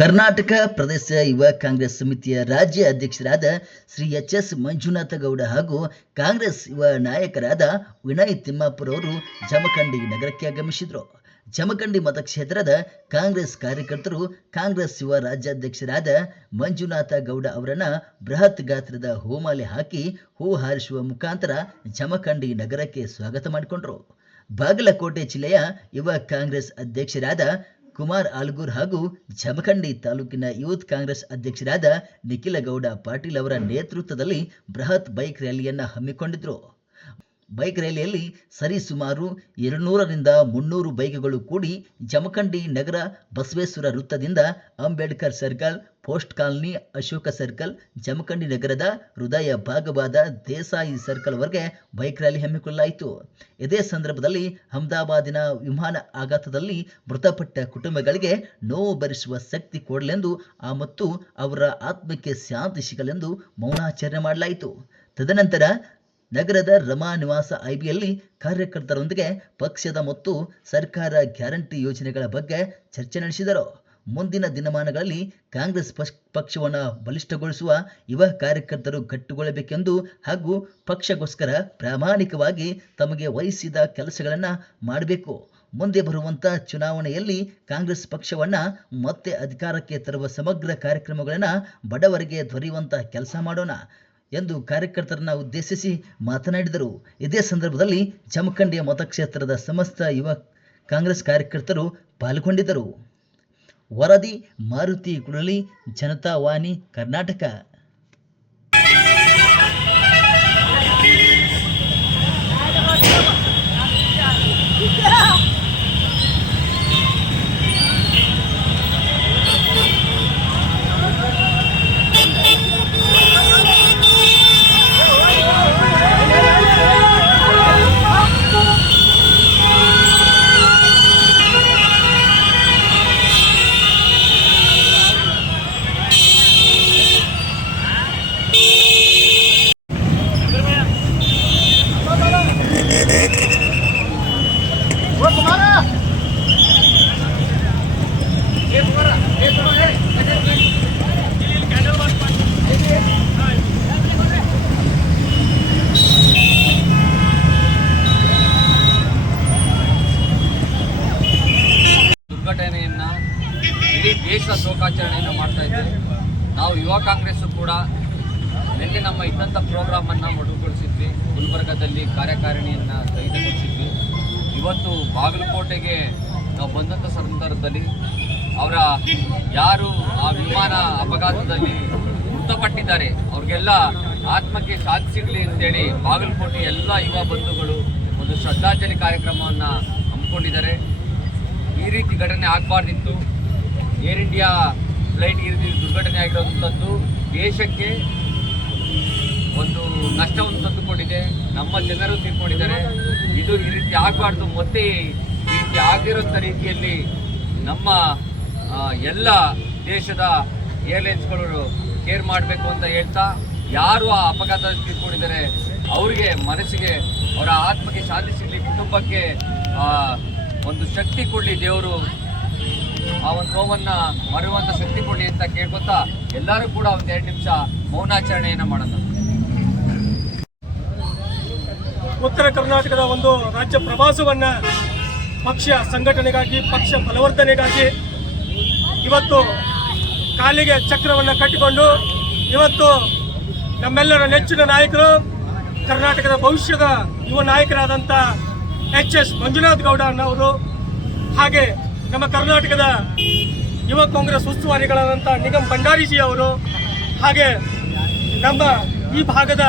ಕರ್ನಾಟಕ ಪ್ರದೇಶ ಯುವ ಕಾಂಗ್ರೆಸ್ ಸಮಿತಿಯ ರಾಜ್ಯ ಅಧ್ಯಕ್ಷರಾದ ಶ್ರೀ ಎಚ್.ಎಸ್. ಮಂಜುನಾಥ ಗೌಡ ಹಾಗೂ ಕಾಂಗ್ರೆಸ್ ಯುವ ನಾಯಕರಾದ ವಿನಯ್ ತಿಮ್ಮಾಪುರ ಅವರು ಜಮಖಂಡಿ ನಗರಕ್ಕೆ ಆಗಮಿಸಿದರು. ಜಮಖಂಡಿ ಮತಕ್ಷೇತ್ರದ ಕಾಂಗ್ರೆಸ್ ಕಾರ್ಯಕರ್ತರು ಕಾಂಗ್ರೆಸ್ ಯುವ ರಾಜ್ಯಾಧ್ಯಕ್ಷರಾದ ಮಂಜುನಾಥ ಗೌಡ ಅವರನ್ನು ಬೃಹತ್ ಗಾತ್ರದ ಹೂಮಾಲೆ ಹಾಕಿ ಹೂ ಹಾರಿಸುವ ಮುಖಾಂತರ ಜಮಖಂಡಿ ನಗರಕ್ಕೆ ಸ್ವಾಗತ ಮಾಡಿಕೊಂಡರು. ಬಾಗಲಕೋಟೆ ಜಿಲ್ಲೆಯ ಯುವ ಕಾಂಗ್ರೆಸ್ ಅಧ್ಯಕ್ಷರಾದ ಕುಮಾರ್ ಆಲ್ಗೂರ್ ಹಾಗೂ ಜಮಖಂಡಿ ತಾಲೂಕಿನ ಯೂತ್ ಕಾಂಗ್ರೆಸ್ ಅಧ್ಯಕ್ಷರಾದ ನಿಖಿಲಗೌಡ ಪಾಟೀಲ್ ಅವರ ನೇತೃತ್ವದಲ್ಲಿ ಬೃಹತ್ ಬೈಕ್ ರ್ಯಾಲಿಯನ್ನು ಹಮ್ಮಿಕೊಂಡಿದ್ದರು. ಬೈಕ್ ರ್ಯಾಲಿಯಲ್ಲಿ ಸರಿಸುಮಾರು 200ರಿಂದ 300 ಬೈಕ್ಗಳು ಕೂಡಿ ಜಮಖಂಡಿ ನಗರ ಬಸವೇಶ್ವರ ವೃತ್ತದಿಂದ Ambedkar circle, post colony, Ashoka circle, Jamkhandi ನಗರದ ಹೃದಯ ಭಾಗವಾದ ದೇಸಾಯಿ ಸರ್ಕಲ್ವರೆಗೆ ಬೈಕ್ ರ್ಯಾಲಿ ಹಮ್ಮಿಕೊಳ್ಳಲಾಯಿತು. ಇದೇ ಸಂದರ್ಭದಲ್ಲಿ ಅಹಮದಾಬಾದಿನ ವಿಮಾನ ಆಘಾತದಲ್ಲಿ ಮೃತಪಟ್ಟ ಕುಟುಂಬಗಳಿಗೆ ನೋವು ಭರಿಸುವ ಶಕ್ತಿ ಕೊಡಲೆಂದು ಮತ್ತು ಅವರ ಆತ್ಮಕ್ಕೆ ಶಾಂತಿ ಸಿಗಲೆಂದು ಮೌನಾಚರಣೆ ಮಾಡಲಾಯಿತು. ತದನಂತರ ನಗರದ ರಮಾ ನಿವಾಸ ಐಬಿಯಲ್ಲಿ ಕಾರ್ಯಕರ್ತರೊಂದಿಗೆ ಪಕ್ಷದ ಮತ್ತು ಸರ್ಕಾರ ಗ್ಯಾರಂಟಿ ಯೋಜನೆಗಳ ಬಗ್ಗೆ ಚರ್ಚೆ ನಡೆಸಿದರು. ಮುಂದಿನ ದಿನಮಾನಗಳಲ್ಲಿ ಕಾಂಗ್ರೆಸ್ ಪಕ್ಷವನ್ನು ಬಲಿಷ್ಠಗೊಳಿಸುವ ಯುವ ಕಾರ್ಯಕರ್ತರು ಗಟ್ಟಿಗೊಳ್ಳಬೇಕೆಂದು ಹಾಗೂ ಪಕ್ಷಕ್ಕೋಸ್ಕರ ಪ್ರಾಮಾಣಿಕವಾಗಿ ತಮಗೆ ವಹಿಸಿದ ಕೆಲಸಗಳನ್ನು ಮಾಡಬೇಕು. ಮುಂದೆ ಬರುವಂಥ ಚುನಾವಣೆಯಲ್ಲಿ ಕಾಂಗ್ರೆಸ್ ಪಕ್ಷವನ್ನು ಮತ್ತೆ ಅಧಿಕಾರಕ್ಕೆ ತರುವ ಸಮಗ್ರ ಕಾರ್ಯಕ್ರಮಗಳನ್ನು ಬಡವರಿಗೆ ದೊರೆಯುವಂಥ ಕೆಲಸ ಮಾಡೋಣ ಎಂದು ಕಾರ್ಯಕರ್ತರನ್ನು ಉದ್ದೇಶಿಸಿ ಮಾತನಾಡಿದರು. ಇದೇ ಸಂದರ್ಭದಲ್ಲಿ ಜಮಖಂಡಿಯ ಮತಕ್ಷೇತ್ರದ ಸಮಸ್ತ ಯುವ ಕಾಂಗ್ರೆಸ್ ಕಾರ್ಯಕರ್ತರು ಪಾಲ್ಗೊಂಡಿದ್ದರು. ವರದಿ ಮಾರುತಿ ಕುಳಲಿ, ಜನತಾ ವಾಣಿ, ಕರ್ನಾಟಕ. ದುರ್ಘಟನೆಯನ್ನು ಇಡೀ ದೇಶ ಶೋಕಾಚರಣೆಯನ್ನು ಮಾಡ್ತಾ ಇದ್ದೇವೆ. ನಾವು ಯುವ ಕಾಂಗ್ರೆಸ್ಸು ಕೂಡ ನಿನ್ನೆ ನಮ್ಮ ಇದ್ದಂಥ ಪ್ರೋಗ್ರಾಮನ್ನು ಮೊಟಕುಗೊಳಿಸಿದ್ವಿ. ಗುಲ್ಬರ್ಗದಲ್ಲಿ ಕಾರ್ಯಕಾರಿಣಿಯನ್ನು ಸ್ಥಗಿತಗೊಳಿಸಿದ್ವಿ. ಇವತ್ತು ಬಾಗಲಕೋಟೆಗೆ ನಾವು ಬಂದಂಥ ಸಂದರ್ಭದಲ್ಲಿ ಅವರ ಯಾರು ಆ ವಿಮಾನ ಅಪಘಾತದಲ್ಲಿ ಮೃತಪಟ್ಟಿದ್ದಾರೆ ಅವ್ರಿಗೆಲ್ಲ ಆತ್ಮಕ್ಕೆ ಶಾಂತಿ ಸಿಗಲಿ ಅಂತೇಳಿ ಬಾಗಲಕೋಟೆ ಎಲ್ಲ ಯುವ ಬಂಧುಗಳು ಒಂದು ಶ್ರದ್ಧಾಂಜಲಿ ಕಾರ್ಯಕ್ರಮವನ್ನು ಹಮ್ಮಿಕೊಂಡಿದ್ದಾರೆ. ಈ ರೀತಿ ಘಟನೆ ಆಗಬಾರ್ದಿತ್ತು. ಏರ್ ಇಂಡಿಯಾ ಫ್ಲೈಟ್ ಈ ರೀತಿ ದುರ್ಘಟನೆ ಆಗಿರೋಂಥದ್ದು ದೇಶಕ್ಕೆ ಒಂದು ನಷ್ಟವನ್ನು ತಂದುಕೊಂಡಿದೆ. ನಮ್ಮ ಜನರು ತೀರ್ಕೊಂಡಿದ್ದಾರೆ. ಇದು ಈ ರೀತಿ ಆಗಬಾರ್ದು. ಮತ್ತೆ ಈ ರೀತಿ ಆಗಿರೋಂಥ ರೀತಿಯಲ್ಲಿ ನಮ್ಮ ಎಲ್ಲ ದೇಶದ ಏರ್ಲೈನ್ಸ್ಗಳು ಕೇರ್ ಮಾಡಬೇಕು ಅಂತ ಹೇಳ್ತಾ, ಯಾರು ಆ ಅಪಘಾತದಲ್ಲಿ ತೀರ್ಕೊಂಡಿದ್ದಾರೆ ಅವರಿಗೆ ಮನಸ್ಸಿಗೆ ಅವರ ಆತ್ಮಕ್ಕೆ ಶಾಂತಿ ಸಿಗಲಿ, ಕುಟುಂಬಕ್ಕೆ ಒಂದು ಶಕ್ತಿ ಕೊಡಲಿ, ದೇವರು ಆ ಒಂದು ನೋವನ್ನು ಮರೆಯುವಂಥ ಶಕ್ತಿ ಕೊಡಲಿ ಅಂತ ಕೇಳ್ಕೊತಾ ಎಲ್ಲರೂ ಕೂಡ ಒಂದು 2 ನಿಮಿಷ ಮೌನಾಚರಣೆಯನ್ನು ಮಾಡೋಣ. ಉತ್ತರ ಕರ್ನಾಟಕದ ಒಂದು ರಾಜ್ಯ ಪ್ರವಾಸವನ್ನು ಪಕ್ಷ ಸಂಘಟನೆಗಾಗಿ, ಪಕ್ಷ ಬಲವರ್ಧನೆಗಾಗಿ ಇವತ್ತು ಕಾಲಿಗೆ ಚಕ್ರವನ್ನು ಕಟ್ಟಿಕೊಂಡು ಇವತ್ತು ನಮ್ಮೆಲ್ಲರ ನೆಚ್ಚಿನ ನಾಯಕರು, ಕರ್ನಾಟಕದ ಭವಿಷ್ಯದ ಯುವ ನಾಯಕರಾದಂಥ ಎಚ್.ಎಸ್. ಮಂಜುನಾಥ ಗೌಡ ಅವರು, ಹಾಗೆ ನಮ್ಮ ಕರ್ನಾಟಕದ ಯುವ ಕಾಂಗ್ರೆಸ್ ಉಸ್ತುವಾರಿಗಳಾದಂಥ ನಿಗಮ್ ಭಂಡಾರಿಜಿ ಅವರು, ಹಾಗೆ ನಮ್ಮ ಈ ಭಾಗದ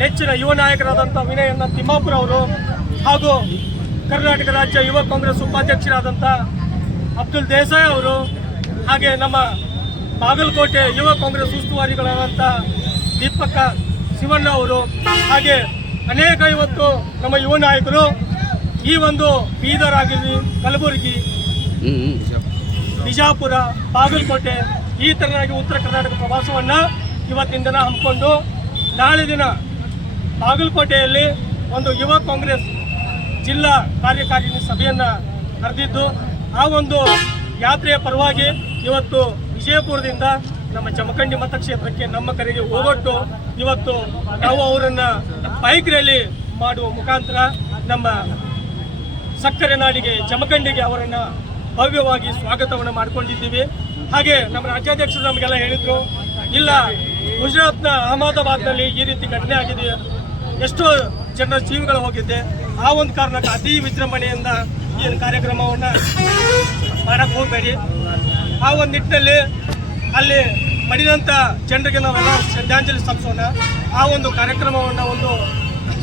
ನೆಚ್ಚಿನ ಯುವ ನಾಯಕರಾದಂಥ ವಿನಯ್ ತಿಮ್ಮಾಪುರ ಅವರು, ಹಾಗೂ ಕರ್ನಾಟಕ ರಾಜ್ಯ ಯುವ ಕಾಂಗ್ರೆಸ್ ಉಪಾಧ್ಯಕ್ಷರಾದಂಥ ಅಬ್ದುಲ್ ದೇಸಾಯಿ ಅವರು, ಹಾಗೆ ನಮ್ಮ ಬಾಗಲಕೋಟೆ ಯುವ ಕಾಂಗ್ರೆಸ್ ಉಸ್ತುವಾರಿಗಳಾದಂಥ ದೀಪಕ ಶಿವಣ್ಣ ಅವರು, ಹಾಗೆ ಅನೇಕ ಇವತ್ತು ನಮ್ಮ ಯುವ ನಾಯಕರು ಈ ಒಂದು ಬೀದರ್ ಆಗಿರಲಿ, ಕಲಬುರಗಿ, ಬಿಜಾಪುರ, ಬಾಗಲಕೋಟೆ ಈ ಥರನಾಗಿ ಉತ್ತರ ಕರ್ನಾಟಕ ಪ್ರವಾಸವನ್ನು ಇವತ್ತಿನ ದಿನ ಹಮ್ಮಿಕೊಂಡು ನಾಳೆ ದಿನ ಬಾಗಲಕೋಟೆಯಲ್ಲಿ ಒಂದು ಯುವ ಕಾಂಗ್ರೆಸ್ ಜಿಲ್ಲಾ ಕಾರ್ಯಕಾರಿಣಿ ಸಭೆಯನ್ನು ಕರೆದಿದ್ದು, ಆ ಒಂದು ಯಾತ್ರೆಯ ಪರವಾಗಿ ಇವತ್ತು ವಿಜಯಪುರದಿಂದ ನಮ್ಮ ಜಮಖಂಡಿ ಮತಕ್ಷೇತ್ರಕ್ಕೆ ನಮ್ಮ ಕರೆಗೆ ಹೋಗೊಟ್ಟು ಇವತ್ತು ನಾವು ಅವರನ್ನು ಬೈಕ್ ರ್ಯಾಲಿ ಮಾಡುವ ಮುಖಾಂತರ ನಮ್ಮ ಸಕ್ಕರೆ ನಾಡಿಗೆ ಜಮಖಂಡಿಗೆ ಅವರನ್ನು ಭವ್ಯವಾಗಿ ಸ್ವಾಗತವನ್ನು ಮಾಡಿಕೊಂಡಿದ್ದೀವಿ. ಹಾಗೆ ನಮ್ಮ ರಾಜ್ಯಾಧ್ಯಕ್ಷರು ನಮಗೆಲ್ಲ ಹೇಳಿದರು, ಇಲ್ಲ ಗುಜರಾತ್ನ ಅಹಮದಾಬಾದ್ನಲ್ಲಿ ಈ ರೀತಿ ಘಟನೆ ಆಗಿದೆ, ಎಷ್ಟೋ ಜನರ ಜೀವಗಳು ಹೋಗಿದೆ, ಆ ಒಂದು ಕಾರಣಕ್ಕೆ ಅತಿ ವಿಜೃಂಭಣೆಯಿಂದ ಈ ಕಾರ್ಯಕ್ರಮವನ್ನು ಮಾಡಕ್ಕೆ ಹೋಗಬೇಡಿ. ಆ ಒಂದು ನಿಟ್ಟಿನಲ್ಲಿ ಅಲ್ಲಿ ಮಡಿದಂಥ ಜನರಿಗೆ ನಾವೆಲ್ಲ ಶ್ರದ್ಧಾಂಜಲಿ ಸಲ್ಲಿಸೋಣ. ಆ ಒಂದು ಕಾರ್ಯಕ್ರಮವನ್ನು ಒಂದು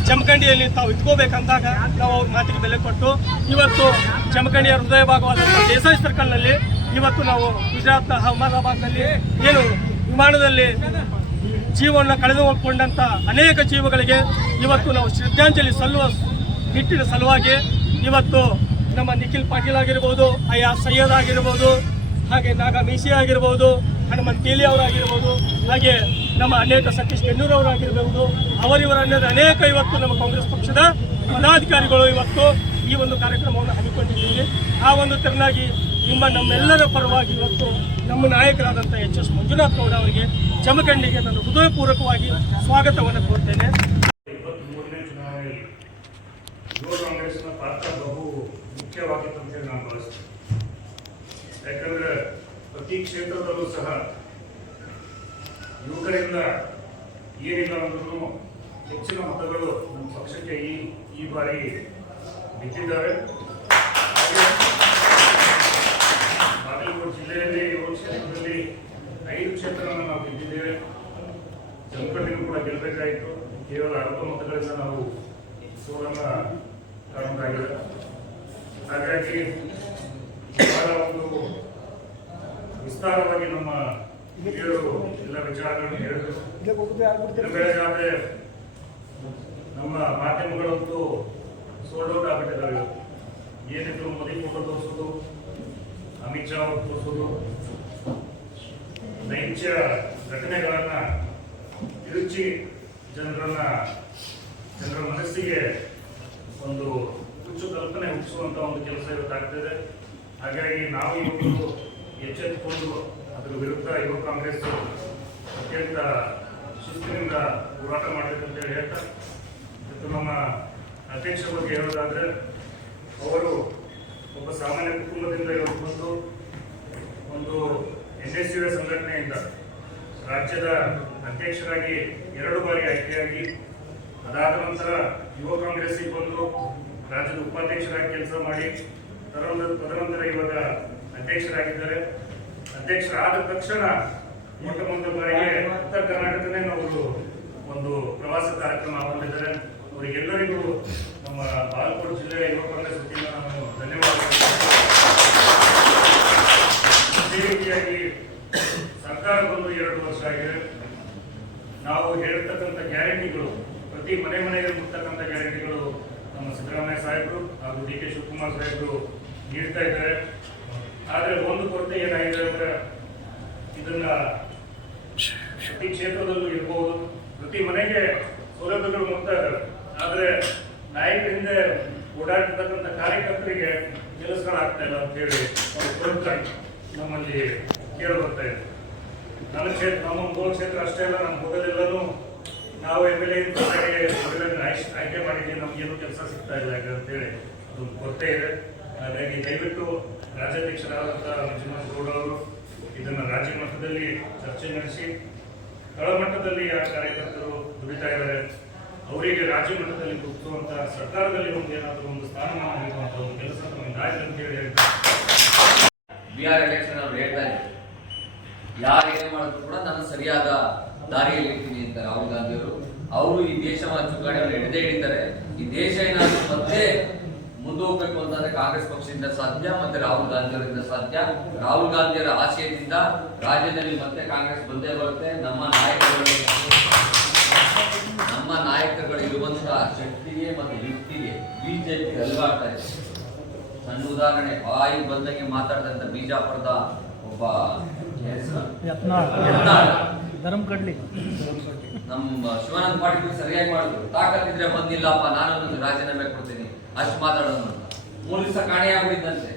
ಜಮಖಂಡಿಯಲ್ಲಿ ತಾವು ಇಟ್ಕೋಬೇಕಂದಾಗ ನಾವು ಅವ್ರ ಮಾತಿಗೆ ಬೆಲೆ ಕೊಟ್ಟು ಇವತ್ತು ಜಮಖಂಡಿಯ ಹೃದಯ ಭಾಗವಾದಂಥ ದೇಸಾಯಿ ಸರ್ಕಲ್ನಲ್ಲಿ ಇವತ್ತು ನಾವು ಗುಜರಾತ್ನ ಅಹಮದಾಬಾದ್ನಲ್ಲಿ ಏನು ವಿಮಾನದಲ್ಲಿ ಜೀವವನ್ನು ಕಳೆದುಕೊಂಡಂಥ ಅನೇಕ ಜೀವಗಳಿಗೆ ಇವತ್ತು ನಾವು ಶ್ರದ್ಧಾಂಜಲಿ ಸಲ್ಲುವ ನಿಟ್ಟಿನ ಸಲುವಾಗಿ ಇವತ್ತು ನಮ್ಮ ನಿಖಿಲ್ ಪಾಟೀಲ್ ಆಗಿರ್ಬೋದು, ಅಯ್ಯ ಸೈಯದ್ ಆಗಿರ್ಬೋದು, ಹಾಗೆ ನಾಗ ಮೀಸಿ ಆಗಿರ್ಬೋದು, ಹನುಮಂತ್ ತೇಲಿ ಅವರಾಗಿರ್ಬೋದು, ಹಾಗೆ ನಮ್ಮ ಅನೇಕ ಸತೀಶ್ ಕೆನ್ನೂರ್ ಅವರಾಗಿರ್ಬೋದು, ಅವರಿವರನ್ನದ ಅನೇಕ ಇವತ್ತು ನಮ್ಮ ಕಾಂಗ್ರೆಸ್ ಪಕ್ಷದ ಪದಾಧಿಕಾರಿಗಳು ಇವತ್ತು ಈ ಒಂದು ಕಾರ್ಯಕ್ರಮವನ್ನು ಹಮ್ಮಿಕೊಂಡಿದ್ದೀವಿ. ಆ ಒಂದು ತೆರನಾಗಿ ನಮ್ಮೆಲ್ಲರ ಪರವಾಗಿ ಇವತ್ತು ನಮ್ಮ ನಾಯಕರಾದಂಥ ಎಚ್.ಎಸ್. ಮಂಜುನಾಥ್ ಗೌಡ ಅವರಿಗೆ ಜಮಖಂಡಿಗೆ ನಾನು ಹೃದಯಪೂರ್ವಕವಾಗಿ ಸ್ವಾಗತವನ್ನು ಕೋರ್ತೇನೆ. 23ನೇ ಚುನಾವಣೆಯಲ್ಲಿ ಯುವ ಕಾಂಗ್ರೆಸ್ನ ಪಾತ್ರ ಬಹು ಮುಖ್ಯವಾಗಿತ್ತು ಅಂತೇಳಿ ನಾನು ಭಾವಿಸ್ತೇನೆ. ಯಾಕಂದ್ರೆ ಪ್ರತಿ ಕ್ಷೇತ್ರದಲ್ಲೂ ಸಹ ಯುವಕರಿಂದ ಏನಿಲ್ಲ ಅಂದ್ರೂ ಹೆಚ್ಚಿನ ಮತಗಳು ನಮ್ಮ ಪಕ್ಷಕ್ಕೆ ಈ ಬಾರಿ ಬಿದ್ದಿದ್ದಾರೆ. ಬಾಗಲಕೋಟೆ ಜಿಲ್ಲೆಯಲ್ಲಿ 7 ಕ್ಷೇತ್ರದಲ್ಲಿ 5 ಕ್ಷೇತ್ರವನ್ನು ನಾವು ಗೆದ್ದಿದ್ದೇವೆ. ಜಮಖಂಡಿನೂ ಕೂಡ ಗೆಲ್ಲಬೇಕಾಯಿತು. ಕೇವಲ 60 ಮತಗಳಿಂದ ನಾವು ಸೋಲನ್ನು ಕಾಣಬೇಕಾಗಿದೆ. ಹಾಗಾಗಿ ಬಹಳ ಒಂದು ವಿಸ್ತಾರವಾಗಿ ನಮ್ಮ ಹಿರಿಯರು ಎಲ್ಲ ವಿಚಾರಗಳನ್ನು ಹೇಳಿದರು. ಬೆಳಗಾದ್ರೆ ನಮ್ಮ ಮಾಧ್ಯಮಗಳಂತೂ ಸೋಲ್ಡ್ ಔಟ್ ಆಗಿಬಿಟ್ಟಿದ್ದಾರೆ. ಏನಿದ್ರು ಮೋದಿ ಫೋಟೋ ತೋರಿಸೋದು, ಅಮಿತ್ ಶಾ ಅವರು ತೋರಿಸೋದು, ನೈಜ ಘಟನೆಗಳನ್ನ ತಿರುಚಿ ಜನರ ಮನಸ್ಸಿಗೆ ಒಂದು ಹುಚ್ಚು ಕಲ್ಪನೆ ಹುಟ್ಟಿಸುವಂತ ಒಂದು ಕೆಲಸ ಇವತ್ತಾಗ್ತಿದೆ. ಹಾಗಾಗಿ ನಾವು ಇವತ್ತು ಎಚ್ಚೆತ್ತುಕೊಂಡು ಅದರ ವಿರುದ್ಧ ಯುವ ಕಾಂಗ್ರೆಸ್ ಅತ್ಯಂತ ಶಿಸ್ತಿನಿಂದ ಹೋರಾಟ ಮಾಡಬೇಕಂತೇಳಿ ಹೇಳ್ತಾ, ಮತ್ತು ನಮ್ಮ ಅಧ್ಯಕ್ಷರ ಬಗ್ಗೆ ಹೇಳೋದಾದ್ರೆ, ಅವರು ಒಬ್ಬ ಸಾಮಾನ್ಯ ಕುಟುಂಬದಿಂದ ಇವತ್ತು ಬಂದು ಒಂದು NSUA ಸಂಘಟನೆಯಿಂದ ರಾಜ್ಯದ ಅಧ್ಯಕ್ಷರಾಗಿ 2 ಬಾರಿ ಆಯ್ಕೆಯಾಗಿ, ಅದಾದ ನಂತರ ಯುವ ಕಾಂಗ್ರೆಸ್ಗೆ ಬಂದು ರಾಜ್ಯದ ಉಪಾಧ್ಯಕ್ಷರಾಗಿ ಕೆಲಸ ಮಾಡಿ ತದನಂತರ ಇವಾಗ ಅಧ್ಯಕ್ಷರಾಗಿದ್ದಾರೆ. ಅಧ್ಯಕ್ಷರಾದ ತಕ್ಷಣ ಮೊಟ್ಟ ಮೊದಲ ಬಾರಿಗೆ ಉತ್ತರ ಕರ್ನಾಟಕನೇ ಅವರು ಒಂದು ಪ್ರವಾಸ ಕಾರ್ಯಕ್ರಮ ಹೊಂದಿದ್ದಾರೆ. ಅವರಿಗೆಲ್ಲರಿಗೂ ನಮ್ಮ ಬಾಗಲಕೋಟೆ ಜಿಲ್ಲೆಯ ಯುವ ಕಾಂಗ್ರೆಸ್ ವತಿಯಿಂದ ನಾನು ಧನ್ಯವಾದಗಳು. ಅದೇ ರೀತಿಯಾಗಿ ಸರ್ಕಾರ ಬಂದು 2 ವರ್ಷ ಆಗಿದೆ. ನಾವು ಹೇಳಿರ್ತಕ್ಕಂಥ ಗ್ಯಾರಂಟಿಗಳು, ಪ್ರತಿ ಮನೆಗೆ ಮುಟ್ಟತಕ್ಕಂಥ ಗ್ಯಾರಂಟಿಗಳು ನಮ್ಮ ಸಿದ್ದರಾಮಯ್ಯ ಸಾಹೇಬರು ಹಾಗೂ DK ಶಿವಕುಮಾರ್ ಸಾಹೇಬರು ನೀಡ್ತಾ ಇದ್ದಾರೆ. ಆದರೆ ಒಂದು ಕೊರತೆ ಏನಾಗಿದೆ ಅಂದ್ರೆ, ಇದನ್ನ ಪ್ರತಿ ಕ್ಷೇತ್ರದಲ್ಲೂ ಇರಬಹುದು, ಪ್ರತಿ ಮನೆಗೆ ಸೌಲಭ್ಯಗಳು ಮುಟ್ತಾ ಇದ್ದಾರೆ. ಆದರೆ ನಾಯಕರಿಂದ ಓಡಾಡ್ತಕ್ಕಂಥ ಕಾರ್ಯಕರ್ತರಿಗೆ ಕೆಲಸಗಳಾಗ್ತಾ ಇಲ್ಲ ಅಂತ ಹೇಳಿ ನಮ್ಮಲ್ಲಿ ಕೇಳಿ ಬರ್ತಾ ಇದೆ. ನಮ್ಮ ಮೂಲ ಕ್ಷೇತ್ರ ಅಷ್ಟೇ ಅಲ್ಲ, ನಮ್ಮ ಹೋಗೋದೆಲ್ಲನೂ ನಾವು MLA ಆಯ್ಕೆ ಮಾಡಿದ್ದೀವಿ, ನಮಗೇನು ಕೆಲಸ ಸಿಗ್ತಾ ಇಲ್ಲ ಅಂತೇಳಿ ಅದೊಂದು ಕೊರತೆ ಇದೆ. ಹಾಗಾಗಿ ದಯವಿಟ್ಟು ರಾಜ್ಯಾಧ್ಯಕ್ಷರಾದಂಥ ಮಂಜುನಾಥ್ ಗೌಡ ಅವರು ಇದನ್ನು ರಾಜ್ಯ ಮಟ್ಟದಲ್ಲಿ ಚರ್ಚೆ ನಡೆಸಿ, ತಳಮಟ್ಟದಲ್ಲಿ ಆ ಕಾರ್ಯಕರ್ತರು ದುಡಿತಾ ಇದ್ದಾರೆ, ಅವರಿಗೆ ರಾಜ್ಯ ಮಟ್ಟದಲ್ಲಿ ಗುರುತಿಸುವಂತ ಸರ್ಕಾರದಲ್ಲಿ ಏನಾದರೂ ಒಂದು ಸ್ಥಾನಮಾನ ನೀಡುವಂತ ಒಂದು ಕೆಲಸ ನಮ್ದಾಯ್ತು ಅಂತ ಹೇಳಿ ಹೇಳ್ತಾರೆ. ಬಿಹಾರ್ ಎಲೆಕ್ಷನ್ ಅವ್ರು ಹೇಳ್ತಾ ಇದ್ದಾರೆ, ಯಾರು ಏನೇ ಮಾಡಿದ್ರು ಕೂಡ ನಾನು ಸರಿಯಾದ ದಾರಿಯಲ್ಲಿ ಇರ್ತೀನಿ ಅಂತ ರಾಹುಲ್ ಗಾಂಧಿ ಅವರು ಈ ದೇಶ ಚುಕ್ಕಾಣಿಯನ್ನು ಎಳೆದೇ ಹಿಡಿತಾರೆ. ಈ ದೇಶ ಏನಾದರೂ ಮತ್ತೆ ಮುಂದೆ ಹೋಗ್ಬೇಕು ಅಂತಂದ್ರೆ ಕಾಂಗ್ರೆಸ್ ಪಕ್ಷದಿಂದ ಸಾಧ್ಯ, ಮತ್ತೆ ರಾಹುಲ್ ಗಾಂಧಿ ಅವರಿಂದ ಸಾಧ್ಯ. ರಾಹುಲ್ ಗಾಂಧಿಯವರ ಆಶಯದಿಂದ ರಾಜ್ಯದಲ್ಲಿ ಮತ್ತೆ ಕಾಂಗ್ರೆಸ್ ಬಂದೇ ಬರುತ್ತೆ. ನಮ್ಮ ನಾಯಕರುಗಳು ಇರುವಂತಹ ಶಕ್ತಿಗೆ ಮತ್ತು ಯುಕ್ತಿಗೆ ಬಿಜೆಪಿ ಅಲ್ವಾಡ್ತಾ ಇದೆ. ಸಣ್ಣ ಉದಾಹರಣೆ, ಬಾಯಿ ಬಂದಂಗೆ ಮಾತಾಡಿದಂತ ಬಿಜಾಪುರದ ಒಬ್ಬ ಧರ್ಮಕಡ್ಲಿ ನಮ್ಮ ಶಿವಾನಂದ ಪಾಟೀಲ್ ಸರಿಯಾಗಿ ಮಾಡಿದ್ರು. ತಾಕತ್ತಿದ್ರೆ ಬಂದಿಲ್ಲಪ್ಪ, ನಾನು ರಾಜೀನಾಮೆ ಕೊಡ್ತೀನಿ, ಅಷ್ಟು ಮಾತಾಡೋದು. ಮೂರು ದಿವಸ ಕಾಣೆಯಾಗ್ಬಿಟ್ಟಿದ್ದಂತೆ.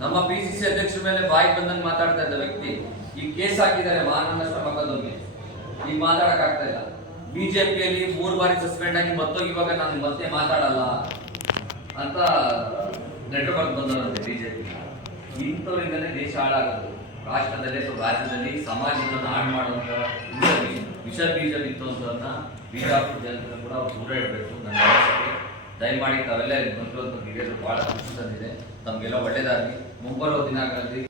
ನಮ್ಮ PCC ಅಧ್ಯಕ್ಷರ ಮೇಲೆ ಬಾಯಿ ಬಂದಂಗೆ ಮಾತಾಡ್ತಾ ಇದ್ದ ವ್ಯಕ್ತಿ ಈ ಕೇಸ್ ಹಾಕಿದ್ದಾರೆ ಮಾನನಷ್ಟ ಮಗದೊಮ್ಮೆ ಈಗ ಮಾತಾಡಕ್ ಆಗ್ತಾ ಇಲ್ಲ. ಬಿಜೆಪಿಯಲ್ಲಿ 3 ಬಾರಿ ಸಸ್ಪೆಂಡ್ ಆಗಿ ಇವಾಗ ನಾನು ಮತ್ತೆ ಮಾತಾಡಲ್ಲ ಅಂತ ನೆಟ್ವರ್ಕ್ ಬಂದವರಂತೆ ಬಿಜೆಪಿ. ಇಂಥವರಿಂದಲೇ ದೇಶ ಹಾಳಾಗೋದು. ರಾಷ್ಟ್ರದಲ್ಲಿ ಅಥವಾ ರಾಜ್ಯದಲ್ಲಿ ಸಮಾಜವನ್ನು ಹಾಳು ಮಾಡುವಂತ ವಿಷ ಬೀಜ ಬಿತ್ತುವಂಥವನ್ನ ಬಿಜಾಪುರ ಜನರನ್ನು ಕೂಡ ಅವ್ರು ದೂರ ಇಡಬೇಕು. ನನ್ನ ಆಸೆ. ದಯಮಾಡಿ ತಾವೆಲ್ಲ ಬಂದಿರುವಂಥ ಹಿರಿಯರು ಬಹಳ ಖುಷಿ ತಂದಿದೆ. ತಮಗೆಲ್ಲ ಒಳ್ಳೆಯದಾಗಲಿ. ಮುಂಬರುವ ದಿನಗಳಲ್ಲಿ